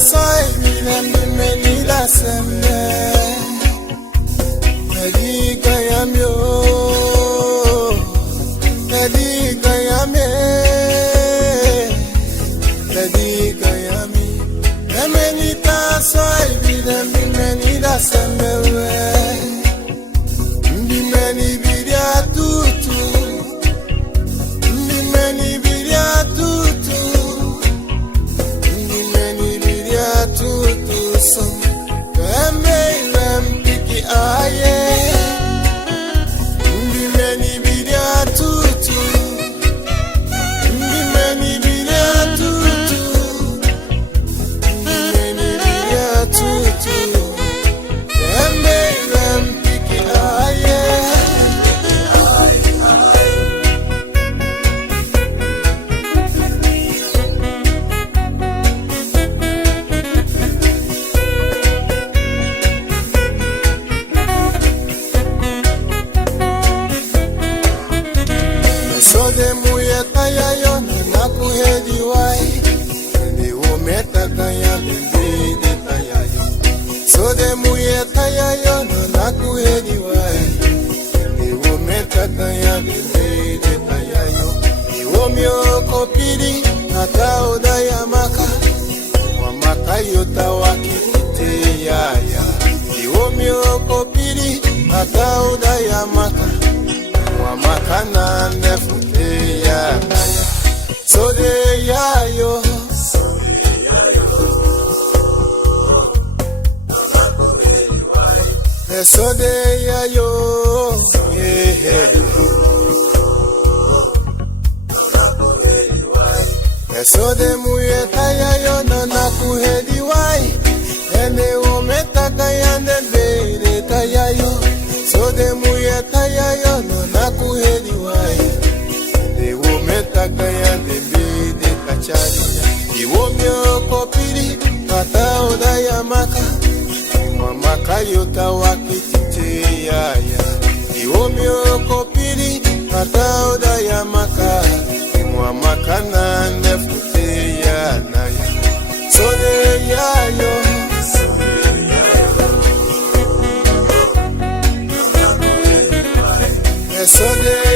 soy bienvenida sembe Medica yamio Medica yami Medica yami Bienvenida soy bienvenida sembe Bienvenida tutu Bienvenida tutu Tutu so Kame piki aye Bimeni bidia tutu Bimeni bidia tutu Bimeni bidia tutu Kame piki aye So de muyeta ya yo na kuhedi wai Ndi umeta kaya de taya yo So de muyeta ya yo na kuhedi wai Ndi umeta kaya de taya yo Ni omyo kopiri hata udaya maka Wa maka yota wakite ya ya Ni omyo kopiri hata udaya maka Wamakana nefute ya naya So de ya yo So de ya yo So de muyeta ya yo no nakuhedi wai Ene umeta kayande bere taya yo So de muyeta ya yo no nakuhedi wai De umeta kayande bere kachari Iwo myo kopiri kata odaya maka Maka yota wakitite ya ya Iwo myo kopiri kata odaya maka Maka na nefute ya na ya So de ya yo So de